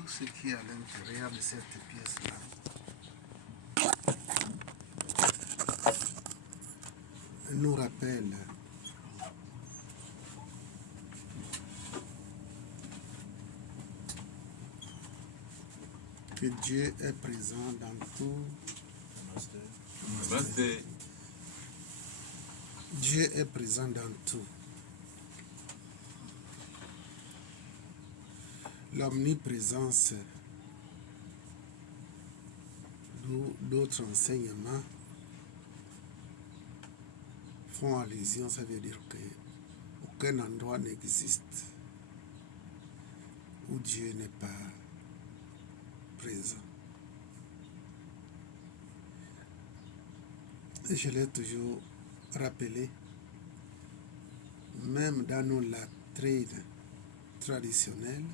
tout ce qui est à l'intérieur de cette pièce-là. Nous rappelle que Dieu est présent dans tout. Dieu est présent dans tout. L'omniprésence d'autres enseignements font allusion, ça veut dire qu'aucun endroit n'existe où Dieu n'est pas présent. Et je l'ai toujours rappelé, même dans nos latrines traditionnelles,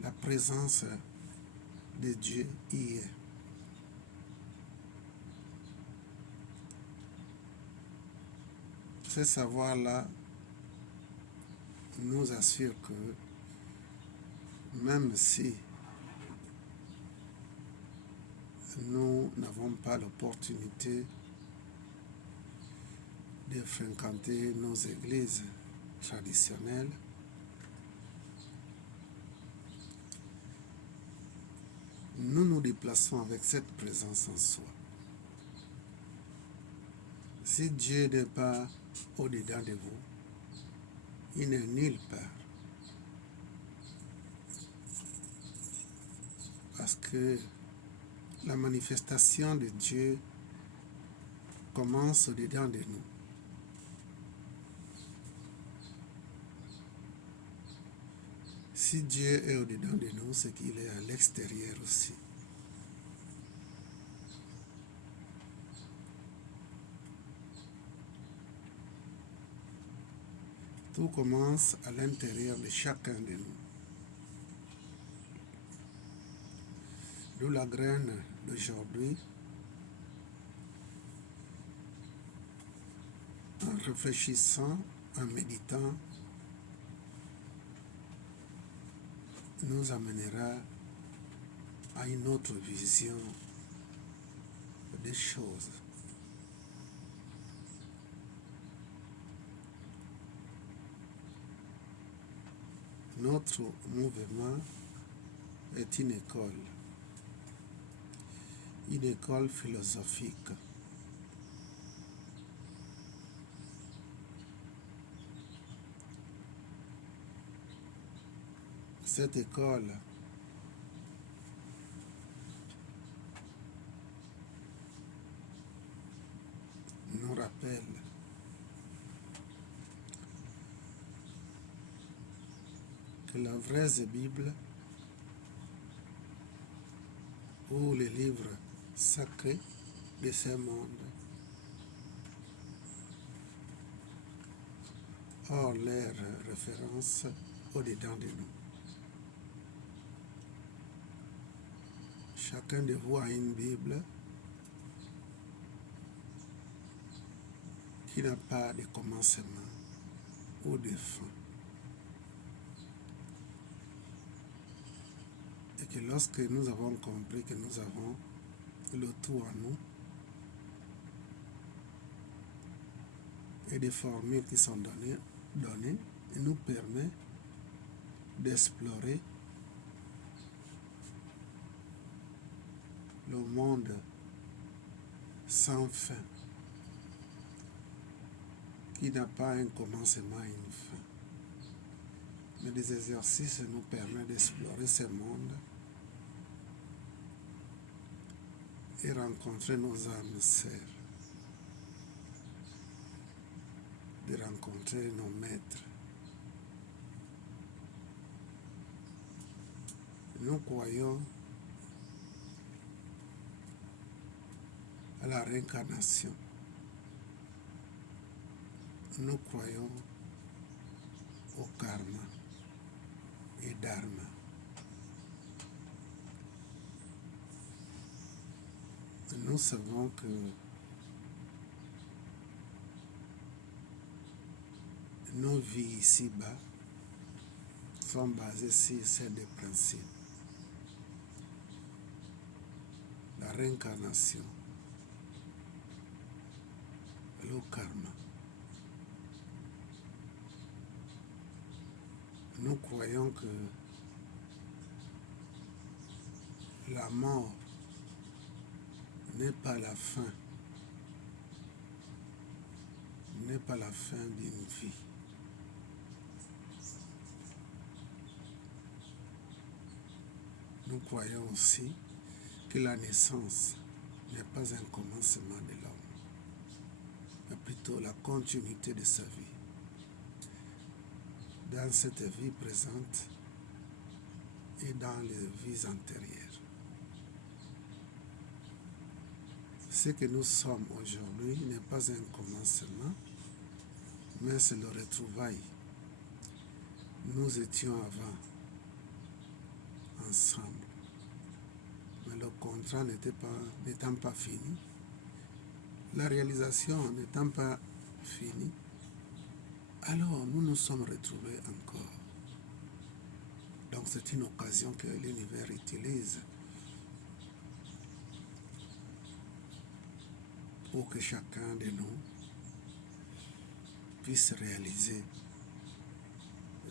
la présence de Dieu y est. Ce savoir-là nous assure que même si nous n'avons pas l'opportunité de fréquenter nos églises traditionnelles, nous nous déplaçons avec cette présence en soi. Si Dieu n'est pas au-dedans de vous, il n'est nulle part. Parce que la manifestation de Dieu commence au-dedans de nous. Si Dieu est au-dedans de nous, c'est qu'il est à l'extérieur aussi. Tout commence à l'intérieur de chacun de nous. D'où la graine d'aujourd'hui, en réfléchissant, en méditant, nous amènera à une autre vision des choses. Notre mouvement est une école philosophique. Cette école nous rappelle que la vraie Bible ou les livres sacrés de ce monde ont leur référence au-dedans de nous. Chacun de vous a une Bible qui n'a pas de commencement ou de fin. Et que lorsque nous avons compris que nous avons le tout en nous, et des formules qui sont données et nous permet d'explorer le monde sans fin, qui n'a pas un commencement et une fin. Mais des exercices nous permettent d'explorer ce monde et rencontrer nos âmes sœurs, de rencontrer nos maîtres. Nous croyons à la réincarnation. Nous croyons au karma et dharma. Nous savons que nos vies ici-bas sont basés sur ces deux principes. La réincarnation et le karma. Nous croyons que la mort n'est pas la fin, n'est pas la fin d'une vie. Nous croyons aussi que la naissance n'est pas un commencement de l'homme, mais plutôt la continuité de sa vie. Dans cette vie présente et dans les vies antérieures. Ce que nous sommes aujourd'hui n'est pas un commencement, mais c'est le retrouvail. Nous étions avant ensemble, mais le contrat n'étant pas fini, la réalisation n'étant pas finie, alors nous nous sommes retrouvés encore. Donc c'est une occasion que l'univers utilise pour que chacun de nous puisse réaliser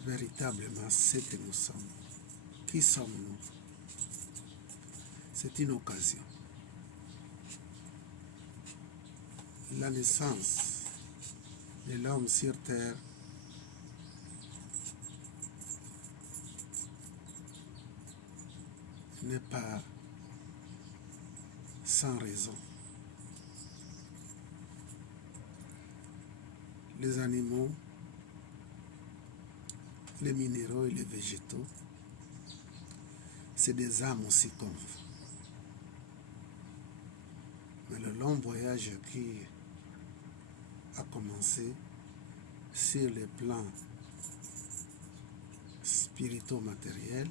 véritablement ce que nous sommes. Qui sommes-nous? C'est une occasion. La naissance de l'homme sur terre n'est pas sans raison. Les animaux, les minéraux et les végétaux, c'est des âmes aussi comme vous. Mais le long voyage qui a commencé sur les plans spirituo-matériels,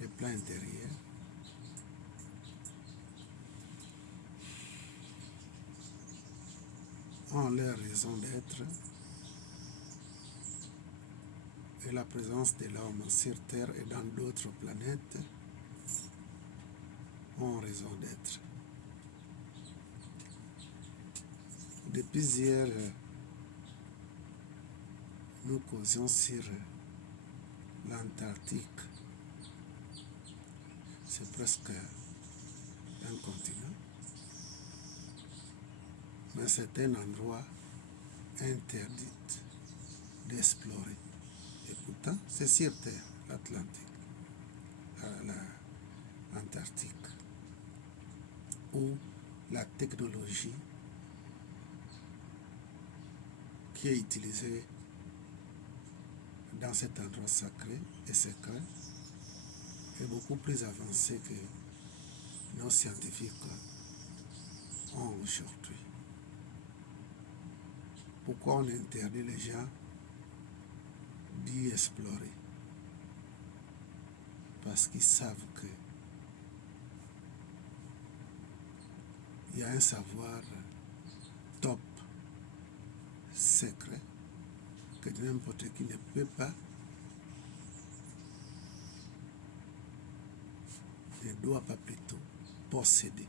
les plans intérieurs, ont leur raison d'être et la présence de l'homme sur Terre et dans d'autres planètes ont raison d'être. Depuis hier, nous causions sur l'Antarctique. C'est presque un continent, mais c'est un endroit interdit d'explorer. Et pourtant, c'est sur Terre, l'Atlantique, l'Antarctique, où la technologie qui est utilisée dans cet endroit sacré et secret est beaucoup plus avancée que nos scientifiques ont aujourd'hui. Pourquoi on interdit les gens d'y explorer? Parce qu'ils savent que il y a un savoir top, secret, que n'importe qui ne peut pas, ne doit pas plutôt posséder.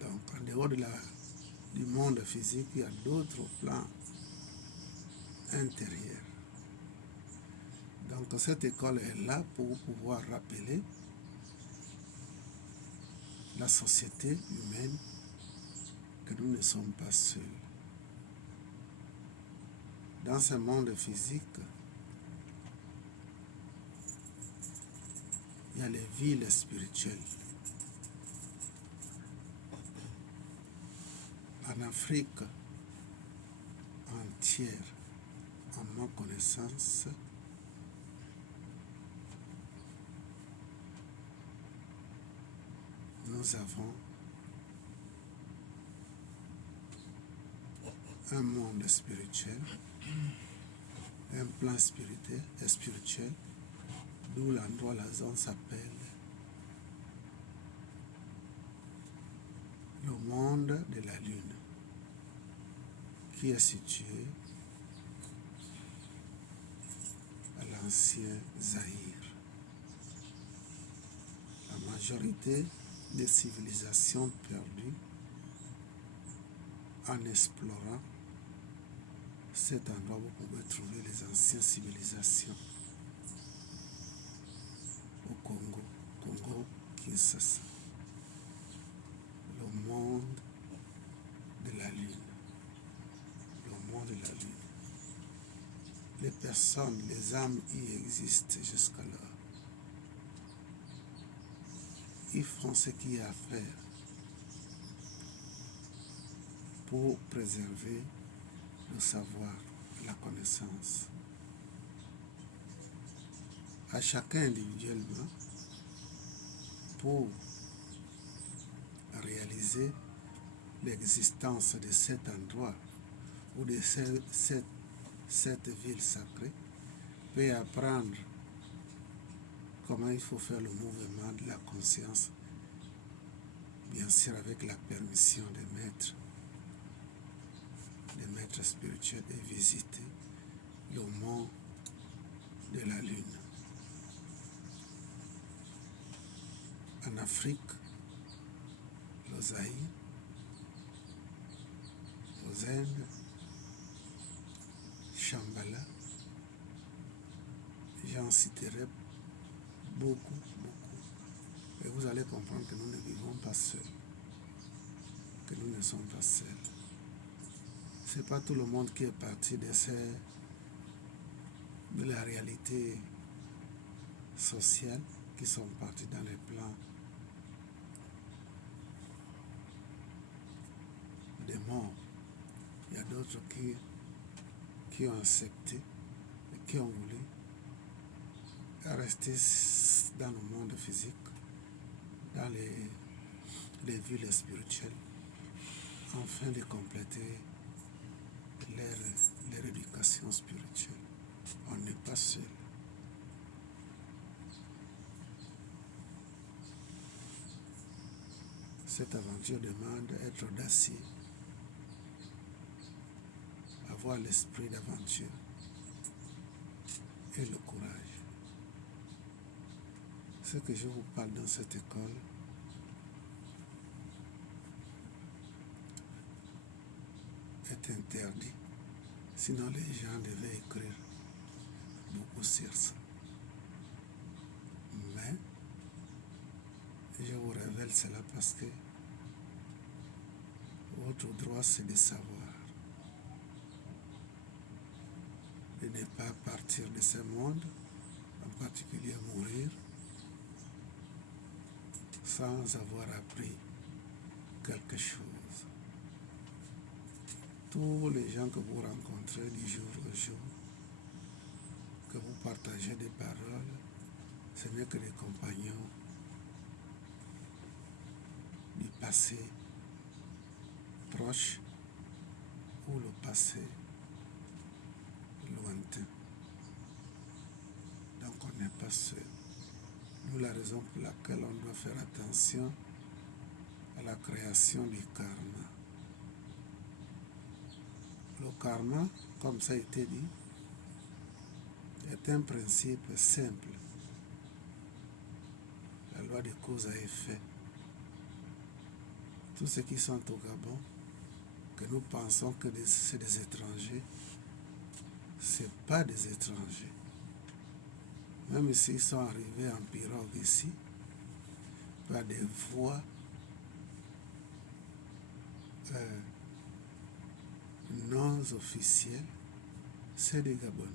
Donc, en dehors du monde physique, il y a d'autres plans intérieurs. Donc, cette école est là pour pouvoir rappeler la société humaine que nous ne sommes pas seuls. Dans ce monde physique, il y a les villes spirituelles. En Afrique entière, en ma connaissance, nous avons un monde spirituel, un plan spirituel, d'où l'endroit, la zone s'appelle le monde de la Lune, qui est situé l'ancien Zaïre. La majorité des civilisations perdues en explorant cet endroit, vous pouvez trouver les anciennes civilisations au Congo Kinshasa, le monde de la Lune, le monde de la Lune. Les personnes, les âmes y existent jusqu'alors. Ils font ce qu'il y a à faire pour préserver le savoir, la connaissance. À chacun individuellement, pour réaliser l'existence de cet endroit ou de cette ville sacrée, peut apprendre comment il faut faire le mouvement de la conscience, bien sûr avec la permission des maîtres spirituels, et visiter le monde de la Lune. En Afrique, le Zaïre, aux Indes, Shambhala, j'en citerai beaucoup. Et vous allez comprendre que nous ne vivons pas seuls, que nous ne sommes pas seuls. Ce n'est pas tout le monde qui est parti de la réalité sociale, qui sont partis dans les plans des morts. Il y a d'autres qui ont accepté et qui ont voulu rester dans le monde physique, dans les villes spirituelles, afin de compléter leur éducation spirituelle. On n'est pas seul. Cette aventure demande d'être audacieux, avoir l'esprit d'aventure et le courage. Ce que je vous parle dans cette école est interdit. Sinon, les gens devaient écrire beaucoup sur ça. Mais, je vous révèle cela parce que votre droit, c'est de savoir. De ne pas partir de ce monde, en particulier mourir, sans avoir appris quelque chose. Tous les gens que vous rencontrez du jour au jour, que vous partagez des paroles, ce n'est que des compagnons du passé proche ou le passé lointain. Donc on n'est pas seul. Nous, la raison pour laquelle on doit faire attention à la création du karma. Le karma, comme ça a été dit, est un principe simple. La loi de cause à effet. Tous ceux qui sont au Gabon, que nous pensons que c'est des étrangers, ce n'est pas des étrangers. Même s'ils sont arrivés en pirogue ici, par des voies non officielles, c'est des Gabonais.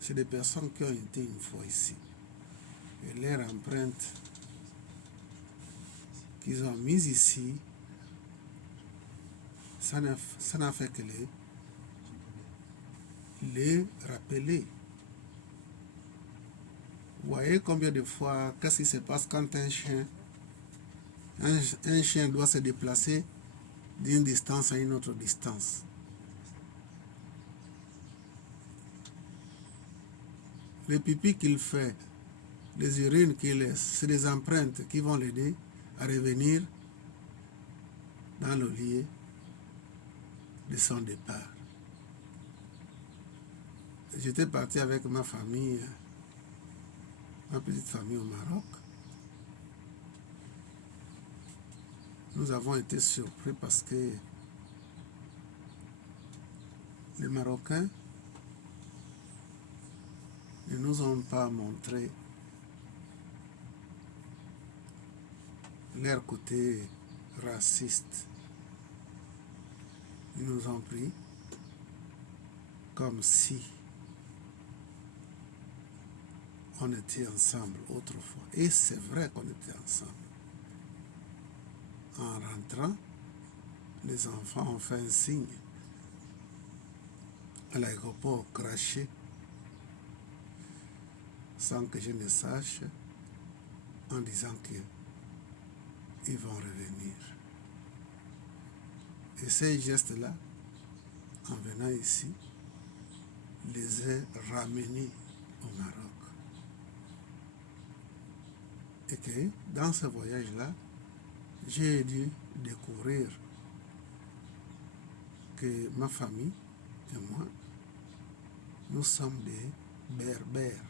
C'est des personnes qui ont été une fois ici. Et leur empreinte qu'ils ont mise ici, ça n'a fait que les rappeler. Vous voyez combien de fois, qu'est-ce qui se passe quand un chien doit se déplacer d'une distance à une autre distance. Les pipis qu'il fait, les urines qu'il laisse, c'est des empreintes qui vont l'aider à revenir dans le lieu de son départ. j'étais parti avec ma famille, ma petite famille au Maroc. Nous avons été surpris parce que les Marocains ne nous ont pas montré leur côté raciste. Ils nous ont pris comme si on était ensemble autrefois. Et c'est vrai qu'on était ensemble. En rentrant, les enfants ont fait un signe à l'aéroport craché sans que je ne sache, en disant qu'ils vont revenir. Et ces gestes-là, en venant ici, les ai ramenés au Maroc. Et que dans ce voyage-là, j'ai dû découvrir que ma famille et moi, nous sommes des berbères.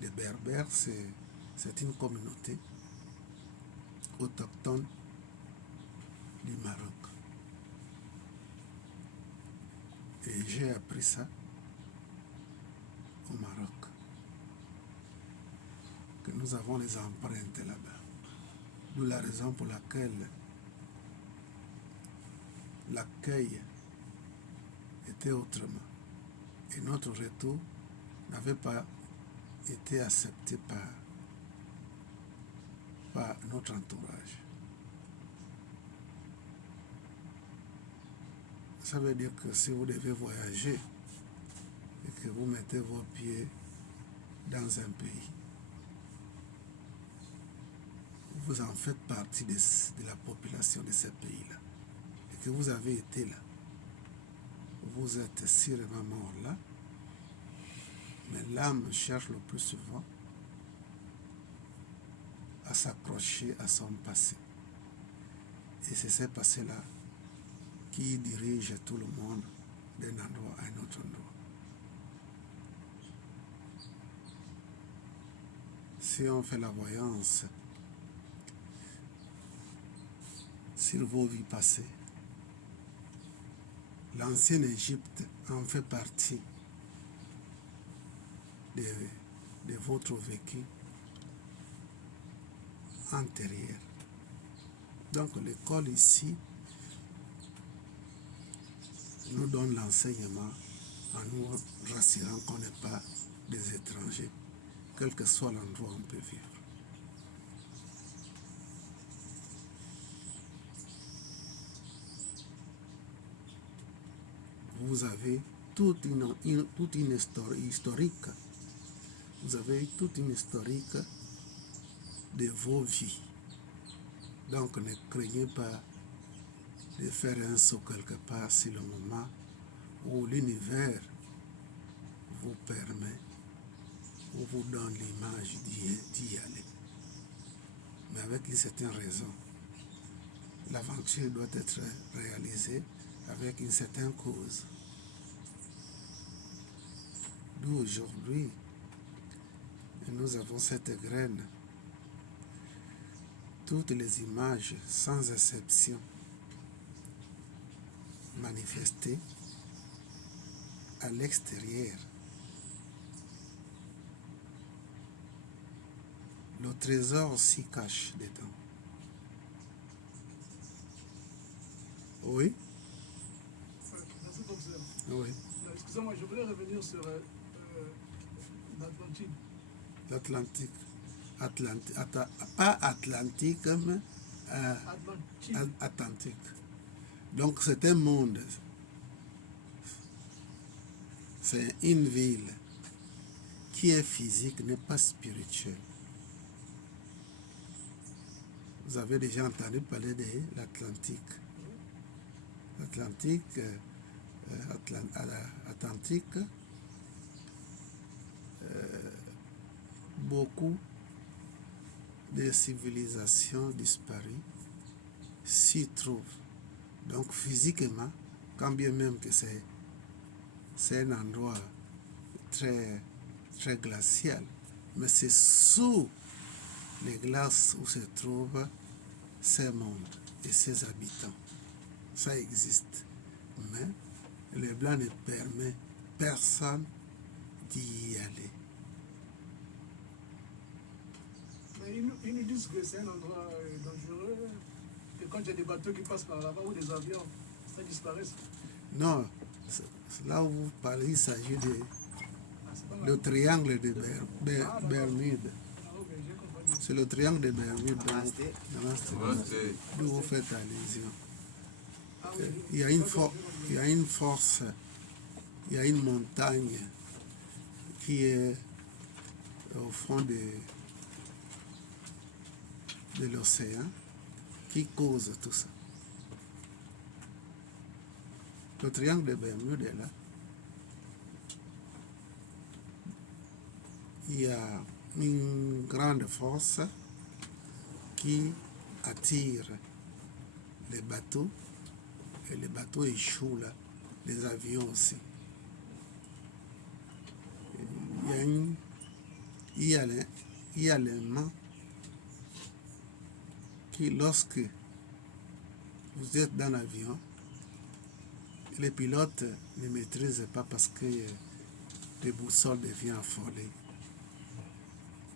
Les berbères, c'est une communauté autochtone du Maroc. Et j'ai appris ça au Maroc, que nous avons les empreintes là-bas. D'où la raison pour laquelle l'accueil était autrement. Et notre retour n'avait pas été accepté par notre entourage. Ça veut dire que si vous devez voyager et que vous mettez vos pieds dans un pays, vous en faites partie de la population de ce pays-là, et que vous avez été là, vous êtes sûrement mort là, mais l'âme cherche le plus souvent à s'accrocher à son passé. Et c'est ce passé-là qui dirige tout le monde d'un endroit à un autre endroit. Si on fait la voyance sur vos vies passées, l'ancienne Égypte en fait partie de votre vécu antérieur. Donc l'école ici nous donne l'enseignement en nous rassurant qu'on n'est pas des étrangers, quel que soit l'endroit où on peut vivre. Vous avez toute une histoire historique. Vous avez toute une historique de vos vies. Donc ne craignez pas de faire un saut quelque part si le moment où l'univers vous permet ou vous donne l'image d'y aller. Mais avec une certaine raison. L'aventure doit être réalisée avec une certaine cause. D'où aujourd'hui, nous avons cette graine. Toutes les images, sans exception, manifestées à l'extérieur. Le trésor s'y cache dedans. Oui? Merci, professeur. Oui. Excusez-moi, je voulais revenir sur l'Atlantique. Pas Atlantique, mais Atlantique. Donc c'est un monde. C'est une ville qui est physique, n'est pas spirituelle. Vous avez déjà entendu parler de l'Atlantique. Atlantique, beaucoup de civilisations disparues s'y trouvent Donc physiquement, quand bien même que c'est un endroit très, très glacial, mais c'est sous les glaces où se trouvent ces mondes et ces habitants. Ça existe. Mais le blanc ne permet personne d'y aller. Mais ils nous disent que c'est un endroit dangereux, que quand il y a des bateaux qui passent par là-bas ou des avions, ça disparaît. Non, là où vous parlez, il s'agit de le triangle de Bermude. C'est le triangle de Bermude d'où vous faites allusion. Il y a une force, il y a une montagne qui est au fond de l'océan qui cause tout ça. Le triangle de Bermude est là. Il y a une grande force qui attire les bateaux et les bateaux échouent là, les avions aussi. Il y a l'élément qui, lorsque vous êtes dans l'avion, les pilotes ne maîtrisent pas parce que les boussoles deviennent affolées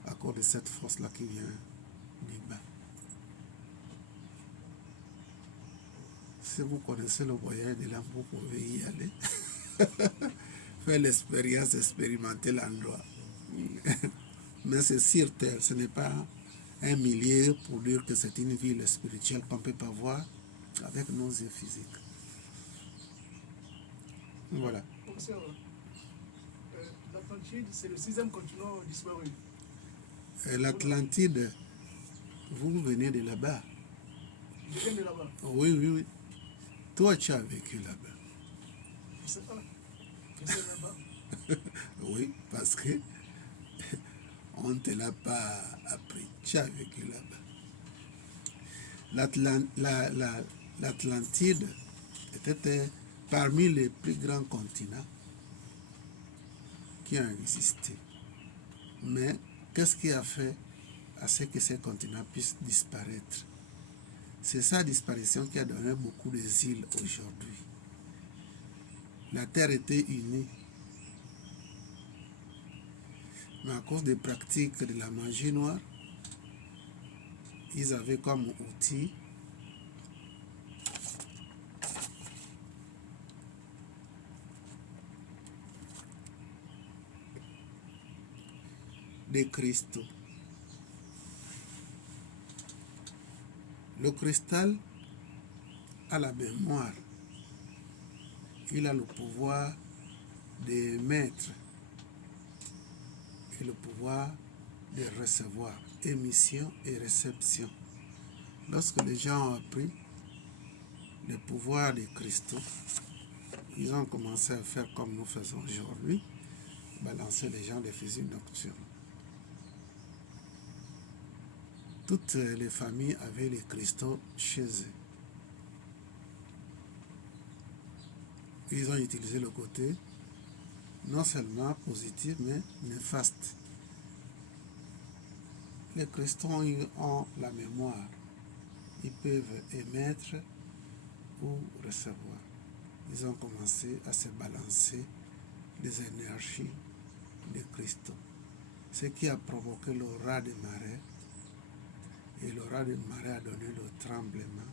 à cause de cette force-là qui vient du bas. Si vous connaissez le voyage de l'âme, vous pouvez y aller. Faire l'expérience, expérimenter l'endroit. Mais c'est sur terre, ce n'est pas un milieu pour dire que c'est une ville spirituelle qu'on ne peut pas voir avec nos yeux physiques. Voilà. Professeur, l'Atlantide, c'est le 6e continent disparu. L'Atlantide, vous venez de là-bas. Je viens de là-bas. Oui. Toi, tu as vécu là-bas. Je ne sais pas. Je sais même pas. Oui, parce que on ne te l'a pas appris. Tu as vécu là-bas. L'Atlantide était parmi les plus grands continents qui ont existé. Mais qu'est-ce qui a fait à ce que ces continents puissent disparaître? C'est sa disparition qui a donné beaucoup d'îles aujourd'hui. La Terre était unie. Mais à cause des pratiques de la magie noire, ils avaient comme outil des cristaux. Le cristal a la mémoire. Il a le pouvoir d'émettre et le pouvoir de recevoir, émission et réception. Lorsque les gens ont appris le pouvoir des cristaux, ils ont commencé à faire comme nous faisons aujourd'hui, balancer les gens des fusils nocturnes. Toutes les familles avaient les cristaux chez eux. Ils ont utilisé le côté non seulement positif, mais néfaste. Les cristaux ont la mémoire. Ils peuvent émettre ou recevoir. Ils ont commencé à se balancer les énergies des cristaux. Ce qui a provoqué le raz de marée. Et le raz de marée a donné le tremblement.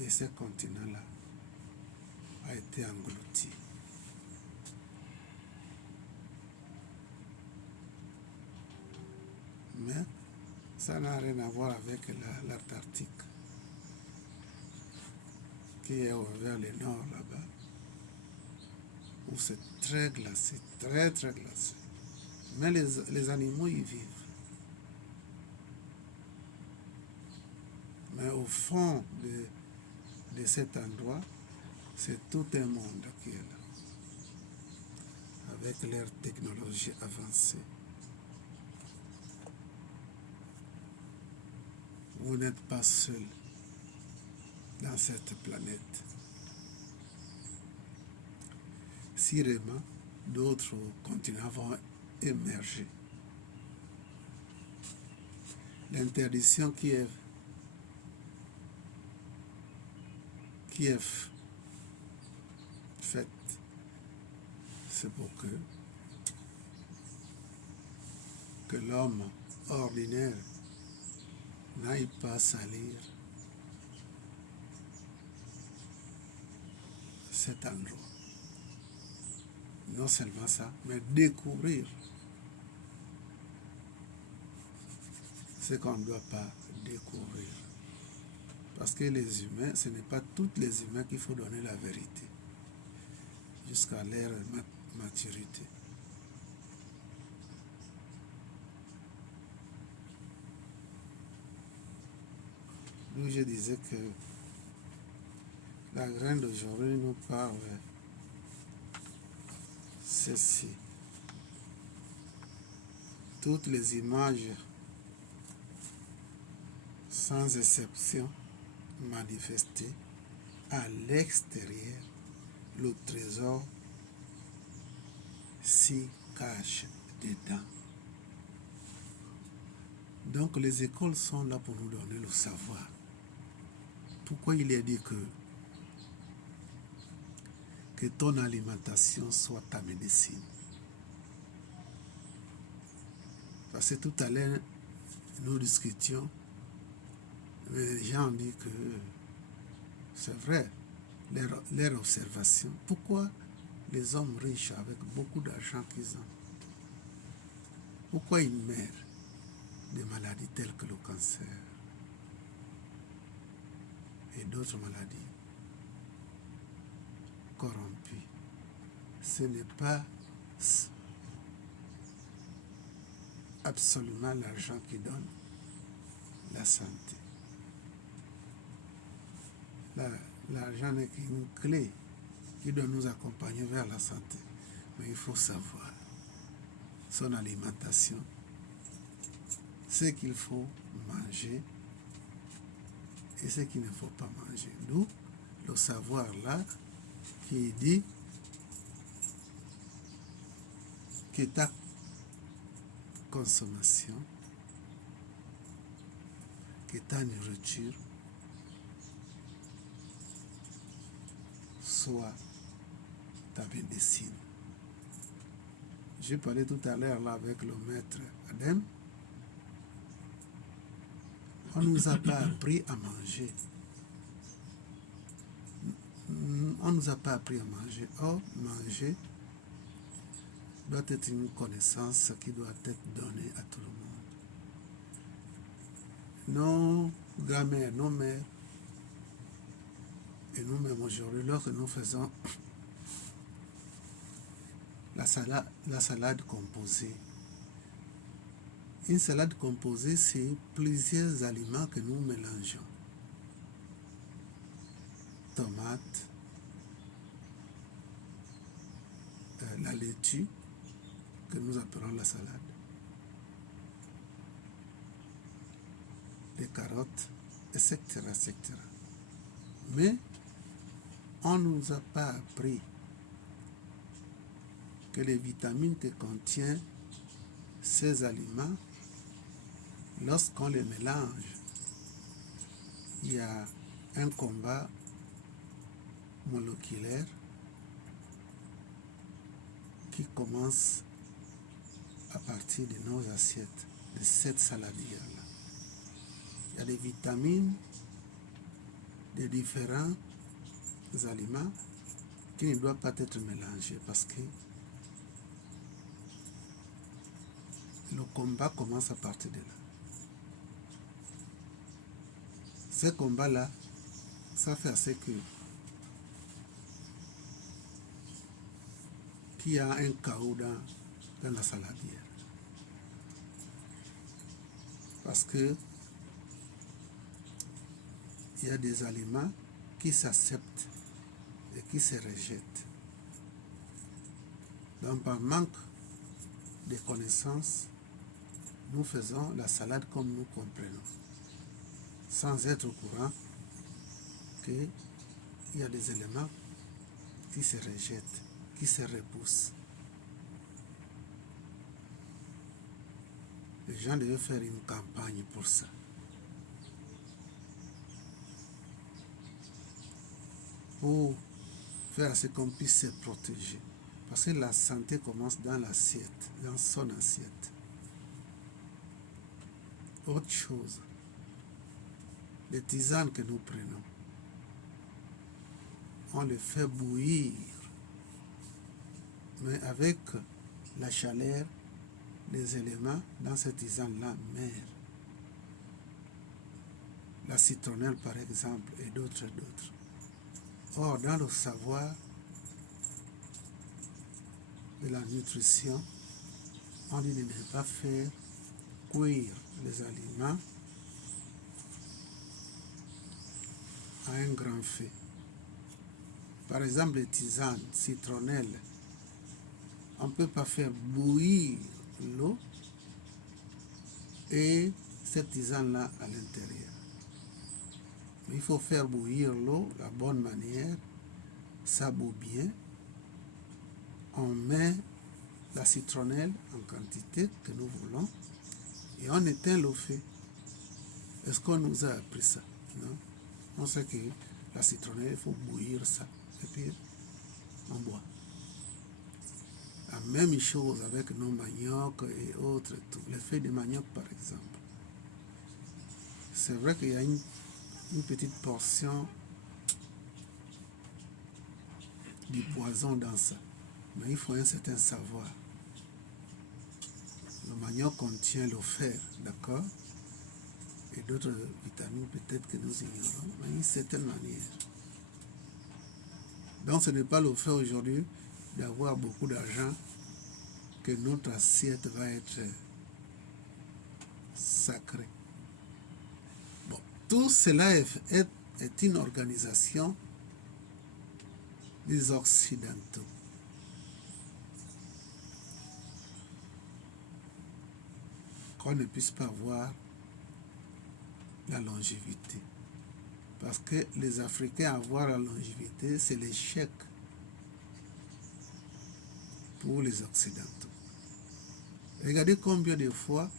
Et ce continent-là a été englouti. Mais ça n'a rien à voir avec l'Antarctique, qui est vers le nord là-bas, où c'est très glacé, très très glacé. Mais les animaux y vivent. Mais au fond de cet endroit, c'est tout un monde qui est là, avec leur technologie avancée. Vous n'êtes pas seul dans cette planète. Si vraiment d'autres continents vont émerger, l'interdiction qui est faite, c'est pour que l'homme ordinaire n'aille pas salir cet endroit. Non seulement ça, mais découvrir ce qu'on ne doit pas découvrir. Parce que les humains, ce n'est pas tous les humains qu'il faut donner la vérité jusqu'à leur maturité. D'où je disais que la graine d'aujourd'hui nous parle ceci. Toutes les images, sans exception, manifestées à l'extérieur, le trésor s'y cache dedans. Donc les écoles sont là pour nous donner le savoir. Pourquoi il est dit que ton alimentation soit ta médecine? Parce que tout à l'heure, nous discutions, les gens ont dit que c'est vrai, leur observation. Pourquoi les hommes riches avec beaucoup d'argent qu'ils ont, pourquoi ils meurent de maladies telles que le cancer et d'autres maladies corrompues? Ce n'est pas absolument l'argent qui donne la santé. L'argent n'est qu'une clé qui doit nous accompagner vers la santé. Mais il faut savoir son alimentation, ce qu'il faut manger et ce qu'il ne faut pas manger. D'où le savoir là qui dit que ta consommation, que ta nourriture soit ta médecine. J'ai parlé tout à l'heure là avec le maître Adem. On ne nous a pas appris à manger. On ne nous a pas appris à manger. Or, manger doit être une connaissance qui doit être donnée à tout le monde. Nos grands-mères, nos mères, et nous-mêmes aujourd'hui, lorsque nous faisons la salade composée. Une salade composée, c'est plusieurs aliments que nous mélangeons. Tomates, la laitue, que nous appelons la salade, les carottes, etc., etc. Mais on ne nous a pas appris que les vitamines que contient ces aliments, lorsqu'on les mélange, il y a un combat moléculaire qui commence à partir de nos assiettes, de cette saladière-là. Il y a des vitamines de différents aliments qui ne doivent pas être mélangés parce que le combat commence à partir de là. Ce combat-là, ça fait assez qu'il y a un chaos dans la saladière. Parce que il y a des aliments qui s'acceptent et qui se rejettent. Donc par manque de connaissances, nous faisons la salade comme nous comprenons, sans être au courant qu'il y a des éléments qui se rejettent, qui se repoussent. Les gens devaient faire une campagne pour ça. Pour faire à ce qu'on puisse se protéger. Parce que la santé commence dans l'assiette, dans son assiette. Autre chose, les tisanes que nous prenons, on les fait bouillir, mais avec la chaleur, les éléments dans cette tisane-là meurent. La citronnelle par exemple et d'autres. Or, dans le savoir de la nutrition, on dit de ne pas faire cuire les aliments à un grand feu. Par exemple, les tisanes, citronnelles, on ne peut pas faire bouillir l'eau et cette tisane-là à l'intérieur. Il faut faire bouillir l'eau de la bonne manière, ça bout bien. On met la citronnelle en quantité que nous voulons et on éteint le feu. Est-ce qu'on nous a appris ça? Non. On sait que la citronnelle, il faut bouillir ça et puis on boit. La même chose avec nos maniocs et autres, tout. Les feuilles de manioc par exemple. C'est vrai qu'il y a une petite portion du poison dans ça, mais il faut un certain savoir. Le manioc contient le fer, d'accord, et d'autres vitamines peut-être que nous ignorons, mais d'une certaine manière. Donc ce n'est pas le fait aujourd'hui d'avoir beaucoup d'argent que notre assiette va être sacrée. Bon, tout cela est une organisation des Occidentaux. Qu'on ne puisse pas voir la longévité. Parce que les Africains avoir la longévité, c'est l'échec pour les Occidentaux. Regardez combien de fois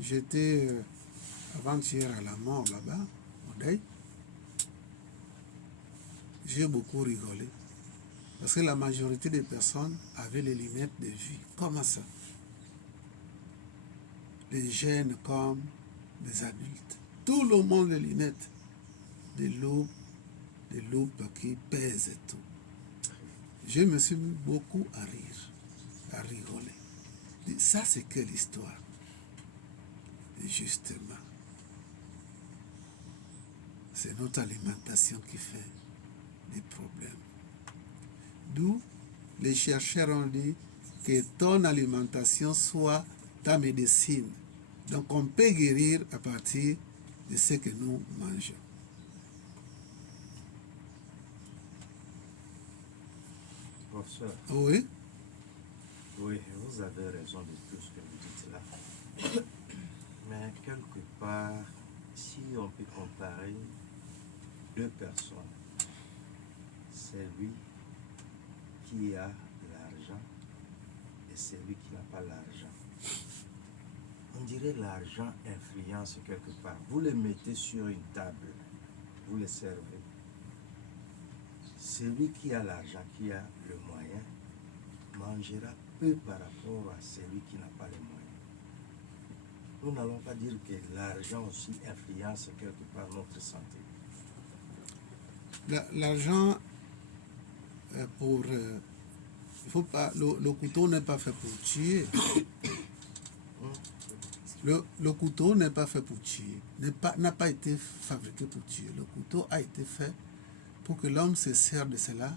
j'étais avant-hier à la mort là-bas, au deuil. J'ai beaucoup rigolé. Parce que la majorité des personnes avaient les lunettes de vue. Comment ça? Les jeunes comme les adultes. Tout le monde les lunettes. Des loupes qui pèsent et tout. Je me suis mis beaucoup à rire, à rigoler. Ça, c'est quelle histoire? Et justement, c'est notre alimentation qui fait des problèmes. D'où les chercheurs ont dit que ton alimentation soit ta médecine. Donc on peut guérir à partir de ce que nous mangeons. Professeur. Oui. Oui, vous avez raison de tout ce que vous dites là. Mais quelque part, si on peut comparer deux personnes, celui qui a l'argent et celui qui n'a pas l'argent, on dirait l'argent influence quelque part. Vous le mettez sur une table, vous le servez. Celui qui a l'argent, qui a le moyen, mangera peu par rapport à celui qui n'a pas les moyens. Nous n'allons pas dire que l'argent aussi influence quelque part notre santé. L'argent, il faut pas, le couteau n'est pas fait pour tuer. Le couteau n'est pas fait pour tuer, n'a pas été fabriqué pour tuer. Le couteau a été fait pour que l'homme se sert de cela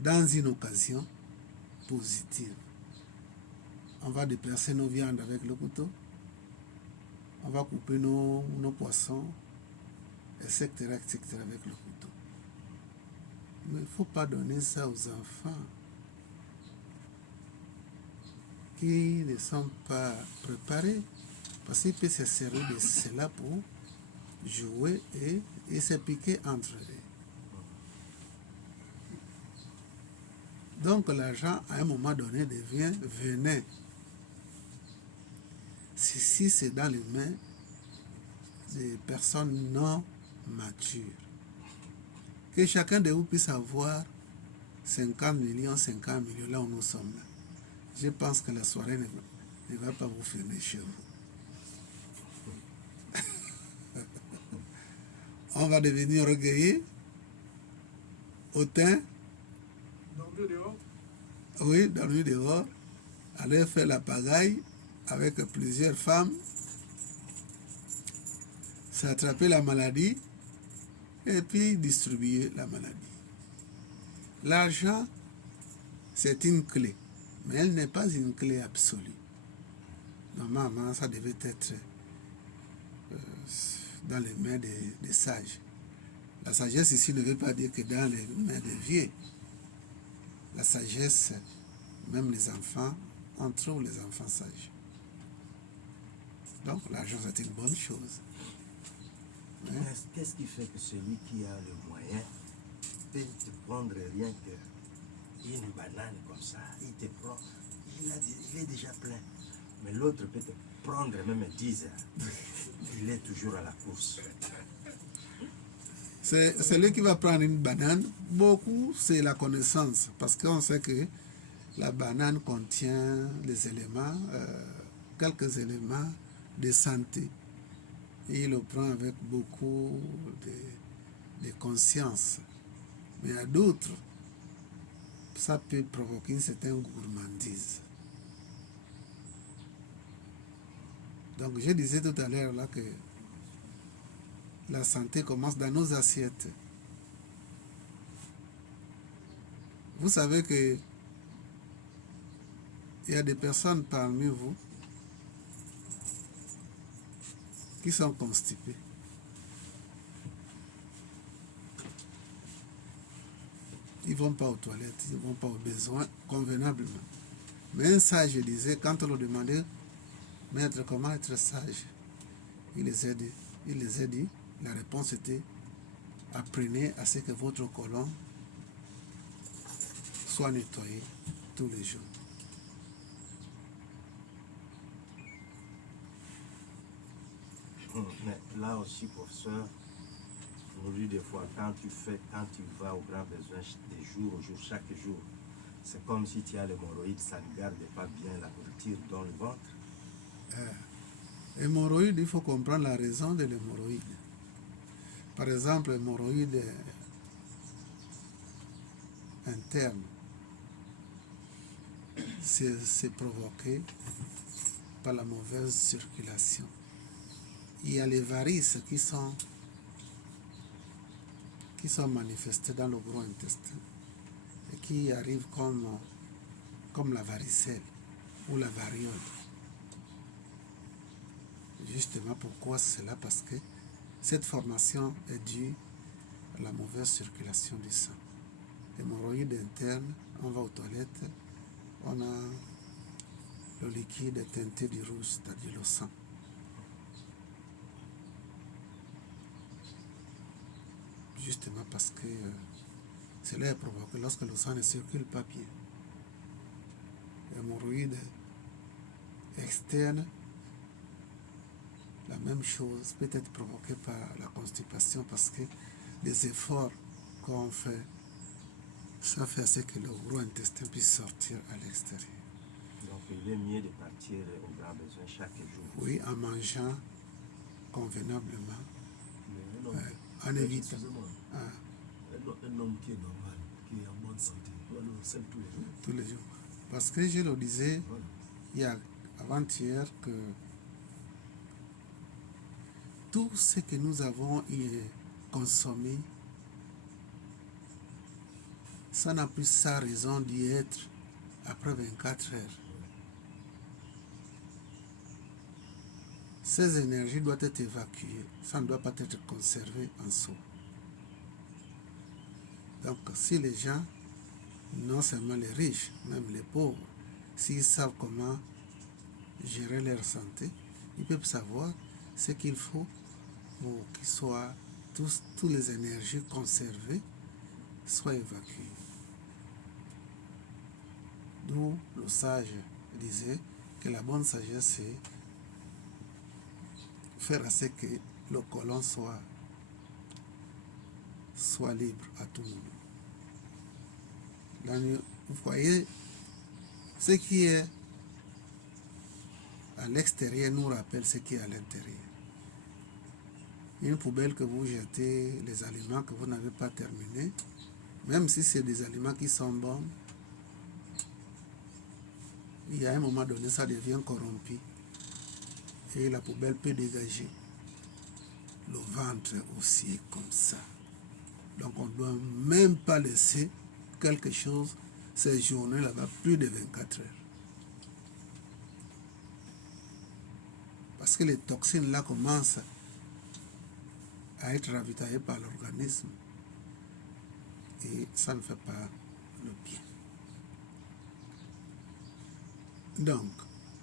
dans une occasion positive. On va déplacer nos viandes avec le couteau, on va couper nos poissons, etc., etc. avec le couteau. Mais il ne faut pas donner ça aux enfants qui ne sont pas préparés, parce qu'ils peuvent se servir de cela pour jouer et se piquer entre eux. Donc l'argent, à un moment donné, devient venin. Si c'est dans les mains des personnes non matures. Que chacun de vous puisse avoir 50 millions, là où nous sommes là. Je pense que la soirée ne va pas vous finir chez vous. On va devenir orgueilleux, hautain. Dormir dehors. Oui, dormir dehors. Aller faire la pagaille avec plusieurs femmes. S'attraper la maladie et puis distribuer la maladie. L'argent, c'est une clé, mais elle n'est pas une clé absolue. Normalement, ça devait être dans les mains des sages. La sagesse ici ne veut pas dire que dans les mains des vieux. La sagesse, même les enfants, on trouve les enfants sages. Donc l'argent, c'est une bonne chose. Mais qu'est-ce qui fait que celui qui a le moyen peut te prendre rien que une banane comme ça, il te prend, il est déjà plein. Mais l'autre peut te prendre même 10 heures. Il est toujours à la course. C'est celui qui va prendre une banane. Beaucoup, c'est la connaissance. Parce qu'on sait que la banane contient des éléments, quelques éléments de santé. Et il le prend avec beaucoup de conscience. Mais à d'autres, ça peut provoquer une certaine gourmandise. Donc je disais tout à l'heure là que la santé commence dans nos assiettes. Vous savez que il y a des personnes parmi vous qui sont constipées. Ils ne vont pas aux toilettes, ils ne vont pas aux besoins convenablement. Mais un sage disait, quand on leur demandait, maître, comment être sage? Il les a dit, la réponse était, apprenez à ce que votre côlon soit nettoyé tous les jours. Mais là aussi, professeur, aujourd'hui, des fois, quand tu vas au grand besoin de jour au jour, chaque jour, c'est comme si tu as l'hémorroïde, ça ne garde pas bien la nourriture dans le ventre. Hémorroïde, il faut comprendre la raison de l'hémorroïde. Par exemple, l'hémorroïde interne, c'est provoqué par la mauvaise circulation. Il y a les varices qui sont manifestées dans le gros intestin et qui arrivent comme la varicelle ou la variole. Justement, pourquoi cela? Parce que cette formation est due à la mauvaise circulation du sang. Hémorroïde interne, on va aux toilettes, on a le liquide teinté du rouge, c'est-à-dire le sang. Justement parce que cela est provoqué lorsque le sang ne circule pas bien. Hémorroïde externe, la même chose peut être provoquée par la constipation parce que les efforts qu'on fait, ça fait à ce que le gros intestin puisse sortir à l'extérieur. Donc il est mieux de partir au grand besoin chaque jour. Oui, en mangeant convenablement, en évitant. Un homme qui est normal, qui est en bonne santé, doit le sel tous les jours. Tous les jours. Parce que je le disais il y a avant-hier que tout ce que nous avons consommé, ça n'a plus sa raison d'y être après 24 heures. Ces énergies doivent être évacuées, ça ne doit pas être conservé en soi. Donc si les gens, non seulement les riches, même les pauvres, s'ils savent comment gérer leur santé, ils peuvent savoir ce qu'il faut pour qu'ils soient, tous les énergies conservées soient évacuées. D'où le sage disait que la bonne sagesse, c'est faire à ce que le colon soit libre à tout moment. Donc, vous voyez, ce qui est à l'extérieur nous rappelle ce qui est à l'intérieur. Une poubelle que vous jetez, les aliments que vous n'avez pas terminés, même si c'est des aliments qui sont bons, il y a un moment donné, ça devient corrompu. Et la poubelle peut dégager. Le ventre aussi est comme ça. Donc on ne doit même pas laisser quelque chose séjourner là-bas plus de 24 heures. Parce que les toxines là commencent à être ravitaillées par l'organisme. Et ça ne fait pas le bien. Donc,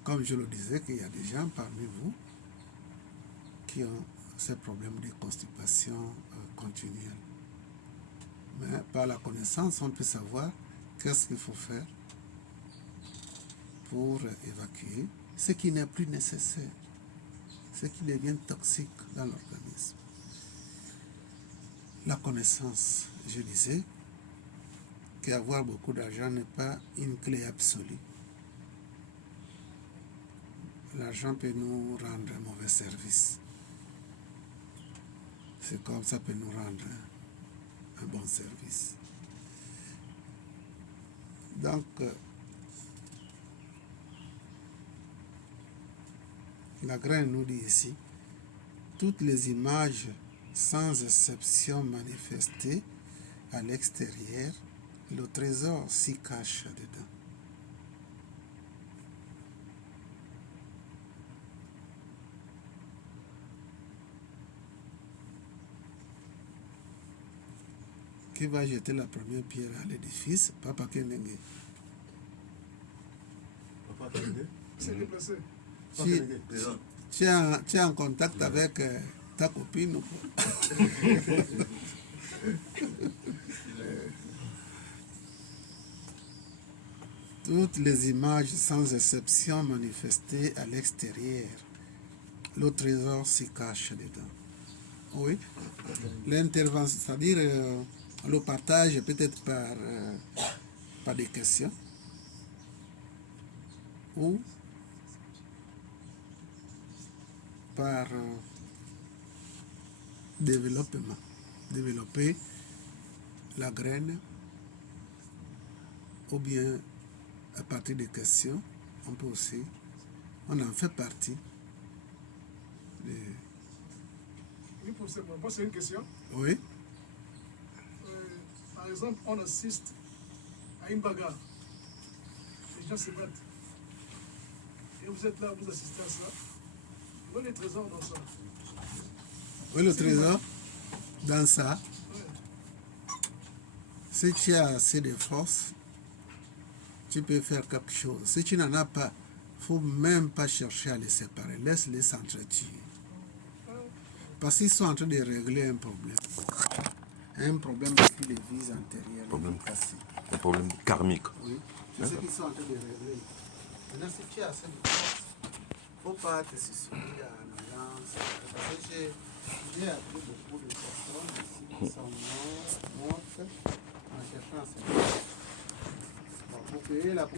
comme je le disais, qu'il y a des gens parmi vous qui ont ces problèmes de constipation continuelle. Mais par la connaissance, on peut savoir qu'est-ce qu'il faut faire pour évacuer ce qui n'est plus nécessaire, ce qui devient toxique dans l'organisme. La connaissance, je disais, qu'avoir beaucoup d'argent n'est pas une clé absolue. L'argent peut nous rendre un mauvais service. C'est comme ça peut nous rendre un bon service. Donc, la graine nous dit ici, toutes les images sans exception manifestées à l'extérieur, le trésor s'y cache dedans. Qui va jeter la première pierre à l'édifice? Papa Kenenge. Papa Kenenge? C'est déplacé. Tu es en contact avec ta copine ou pas? Toutes les images sans exception manifestées à l'extérieur, le trésor s'y cache dedans. Oui, l'intervention, c'est-à-dire le partage peut-être par des questions ou par développement. Développer la graine ou bien à partir des questions, on peut aussi, on en fait partie. Oui, pour c'est une question. Oui. Par exemple, on assiste à une bagarre. Les gens se battent. Et vous êtes là, vous assistez à ça. Où est le trésor dans ça? Où est le trésor dans ça? Ouais. Si tu as assez de force, tu peux faire quelque chose. Si tu n'en as pas, il ne faut même pas chercher à les séparer. Laisse-les s'entretuer. Parce qu'ils sont en train de régler un problème. Un problème qui les vise antérieurs. Un problème karmique. Oui, c'est ce qu'ils sont en train de régler. Maintenant, si tu as assez de force, il ne faut pas te suicider en allant. Parce que j'ai appris beaucoup de personnes ici qui sont mortes en cherchant à se faire. Pour payer la